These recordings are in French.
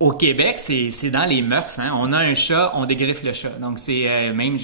Au Québec, c'est dans les mœurs. Hein. On a un chat, on dégriffe le chat. Donc c'est même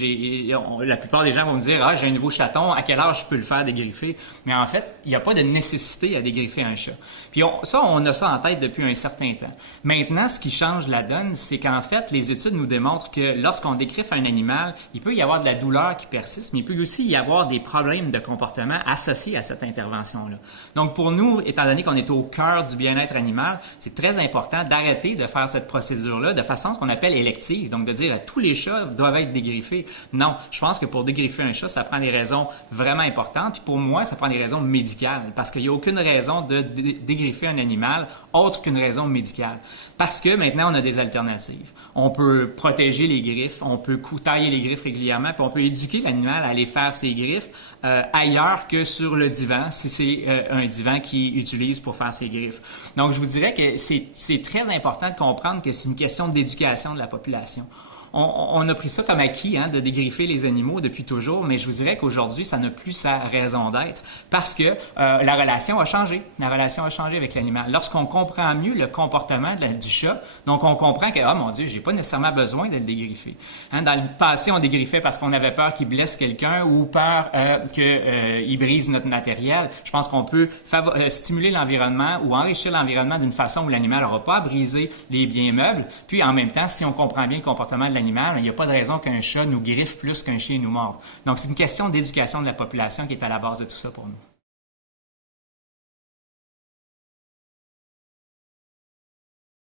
la plupart des gens vont me dire j'ai un nouveau chaton, à quel âge je peux le faire dégriffer. Mais en fait, il n'y a pas de nécessité à dégriffer un chat. Puis on a ça en tête depuis un certain temps. Maintenant, ce qui change la donne, c'est qu'en fait, les études nous démontrent que lorsqu'on dégriffe un animal, il peut y avoir de la douleur qui persiste, mais il peut aussi y avoir des problèmes de comportement associés à cette intervention-là. Donc pour nous, étant donné qu'on est au cœur du bien-être animal, c'est très important d'arrêter de faire cette procédure-là de façon qu'on appelle élective. Donc, de dire à tous les chats doivent être dégriffés. Non, je pense que pour dégriffer un chat, ça prend des raisons vraiment importantes. Puis pour moi, ça prend des raisons médicales parce qu'il n'y a aucune raison de dégriffer un animal autre qu'une raison médicale. Parce que maintenant, on a des alternatives. On peut protéger les griffes, on peut tailler les griffes régulièrement, puis on peut éduquer l'animal à aller faire ses griffes ailleurs que sur le divan, si c'est un divan qu'il utilise pour faire ses griffes. Donc, je vous dirais que c'est très important de comprendre que c'est une question d'éducation de la population. On a pris ça comme acquis de dégriffer les animaux depuis toujours, mais je vous dirais qu'aujourd'hui, ça n'a plus sa raison d'être parce que la relation a changé. La relation a changé avec l'animal. Lorsqu'on comprend mieux le comportement du chat, donc on comprend que, mon Dieu, j'ai pas nécessairement besoin de le dégriffer. Dans le passé, on dégriffait parce qu'on avait peur qu'il blesse quelqu'un ou peur qu'il brise notre matériel. Je pense qu'on peut stimuler l'environnement ou enrichir l'environnement d'une façon où l'animal n'aura pas à briser les biens meubles. Puis en même temps, si on comprend bien le comportement de l'animal, il n'y a pas de raison qu'un chat nous griffe plus qu'un chien nous morde. Donc c'est une question d'éducation de la population qui est à la base de tout ça pour nous.